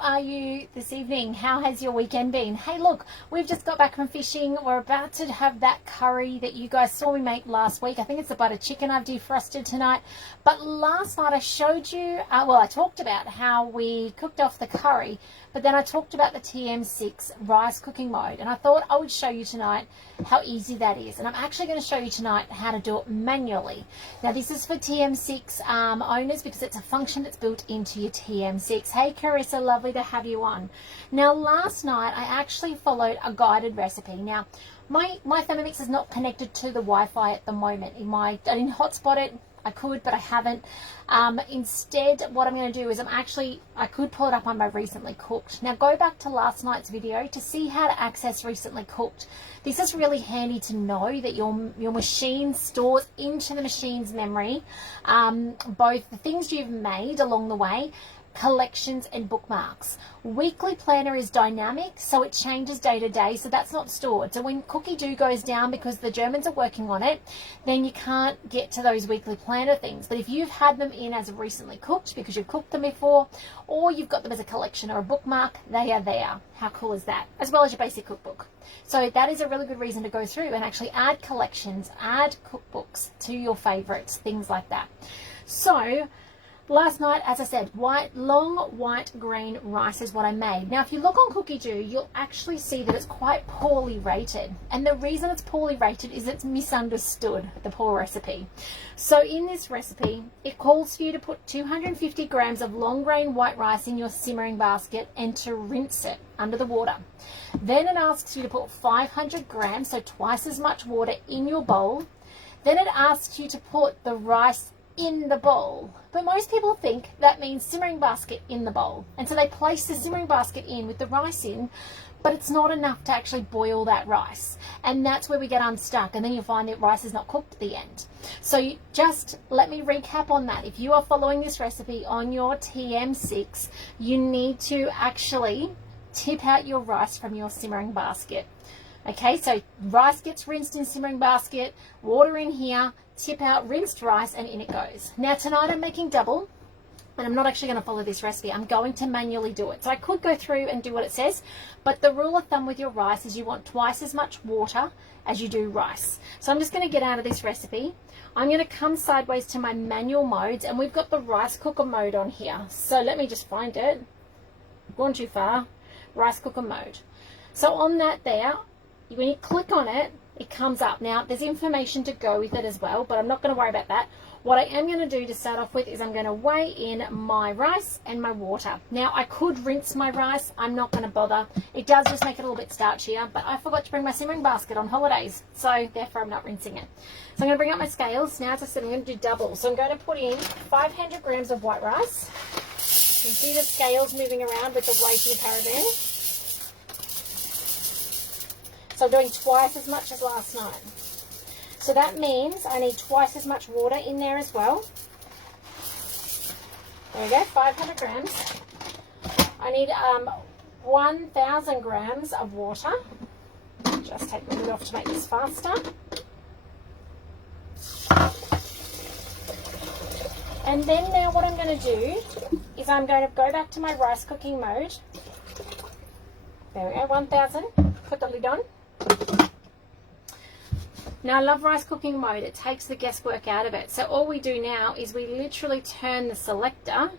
are you this evening? How has your weekend been? Hey, look, we've just got back from fishing. We're about to have that curry that you guys saw me make last week. I think it's the butter chicken I've defrosted tonight. But last night I showed you, I talked about how we cooked off the curry, but then I talked about the TM6 rice cooking mode. And I thought I would show you tonight how easy that is. And I'm actually going to show you tonight how to do it manually. Now, this is for TM6 owners because it's a function that's built into your TM6. Hey, Carissa, lovely to have you on. Now, last night I actually followed a guided recipe. Now, my Thermomix is not connected to the Wi-Fi at the moment. I didn't hotspot it. I could, but I haven't. Instead, what I'm going to do is I could pull it up on my recently cooked. Now, go back to last night's video to see how to access recently cooked. This is really handy to know that your machine stores into the machine's memory both the things you've made along the way, collections and bookmarks. Weekly planner is dynamic, so it changes day to day, so that's not stored. So when cookie dough goes down because the Germans are working on it, then you can't get to those weekly planner things. But if you've had them in as recently cooked because you've cooked them before, or you've got them as a collection or a bookmark, they are there. How cool is that? As well as your basic cookbook. So that is a really good reason to go through and actually add collections, add cookbooks to your favorites, things like that. So last night, as I said, long white grain rice is what I made. Now, if you look on Cookie Dough, you'll actually see that it's quite poorly rated. And the reason it's poorly rated is it's misunderstood, the poor recipe. So in this recipe, it calls for you to put 250 grams of long grain white rice in your simmering basket and to rinse it under the water. Then it asks you to put 500 grams, so twice as much water, in your bowl. Then it asks you to put the rice in the bowl, but most people think that means simmering basket in the bowl, and so they place the simmering basket in with the rice in, but it's not enough to actually boil that rice, and that's where we get unstuck, and then you find that rice is not cooked at the end. So just let me recap on that. If you are following this recipe on your TM6, you need to actually tip out your rice from your simmering basket. Okay, so rice gets rinsed in simmering basket, water in here, tip out rinsed rice, and in it goes. Now tonight I'm making double, and I'm not actually going to follow this recipe. I'm going to manually do it. So I could go through and do what it says, but the rule of thumb with your rice is you want twice as much water as you do rice. So I'm just going to get out of this recipe. I'm going to come sideways to my manual modes, and we've got the rice cooker mode on here. So let me just find it. Gone too far. Rice cooker mode. So on that there, when you click on it, it comes up. Now, there's information to go with it as well, but I'm not going to worry about that. What I am going to do to start off with is I'm going to weigh in my rice and my water. Now, I could rinse my rice. I'm not going to bother. It does just make it a little bit starchier, but I forgot to bring my simmering basket on holidays, so therefore I'm not rinsing it. So I'm going to bring up my scales. Now, as I said, I'm going to do double. So I'm going to put in 500 grams of white rice. You can see the scales moving around with the weight of the paraben. So I'm doing twice as much as last night. So that means I need twice as much water in there as well. There we go, 500 grams. I need 1,000 grams of water. Just take the lid off to make this faster. And then now what I'm going to do is I'm going to go back to my rice cooking mode. There we go, 1,000. Put the lid on. Now, I love rice cooking mode. It takes the guesswork out of it. So all we do now is we literally turn the selector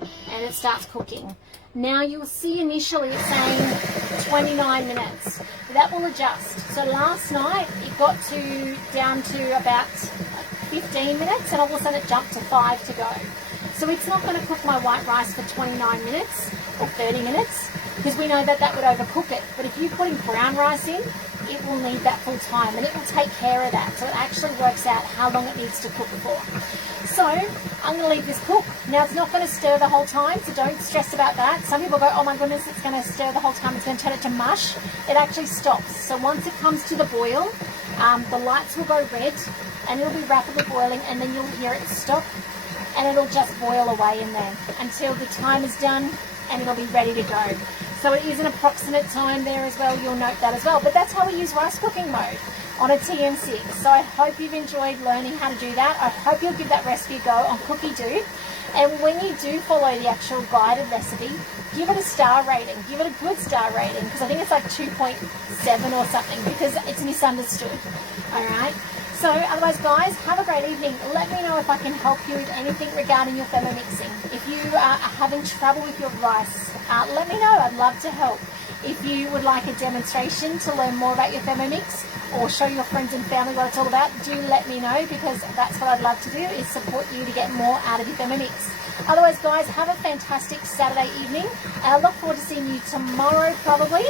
and it starts cooking. Now you'll see initially it's saying 29 minutes. That will adjust. So last night it got down to about 15 minutes, and all of a sudden it jumped to 5 to go. So it's not going to cook my white rice for 29 minutes or 30 minutes because we know that that would overcook it. But if you're putting brown rice in, it will need that full time, and it will take care of that. So it actually works out how long it needs to cook for. So I'm going to leave this cook. Now, it's not going to stir the whole time, so don't stress about that. Some people go, oh my goodness, it's going to stir the whole time. It's going to turn it to mush. It actually stops. So once it comes to the boil, the lights will go red, and it'll be rapidly boiling, and then you'll hear it stop, and it'll just boil away in there until the time is done, and it'll be ready to go. So it is an approximate time there as well. You'll note that as well. But that's how we use rice cooking mode. on a TM6. So I hope you've enjoyed learning how to do that. I hope you'll give that recipe a go on Cookie Do. And when you do follow the actual guided recipe, give it a star rating. Give it a good star rating, because I think it's like 2.7 or something, because it's misunderstood. All right. So otherwise, guys, have a great evening. Let me know if I can help you with anything regarding your thermomixing. If you are having trouble with your rice, let me know. I'd love to help. If you would like a demonstration to learn more about your Thermomix or show your friends and family what it's all about, do let me know, because that's what I'd love to do, is support you to get more out of your Thermomix. Otherwise, guys, have a fantastic Saturday evening, and I look forward to seeing you tomorrow probably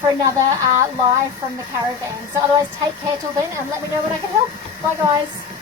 for another live from the caravan. So otherwise, take care till then, and let me know when I can help. Bye, guys.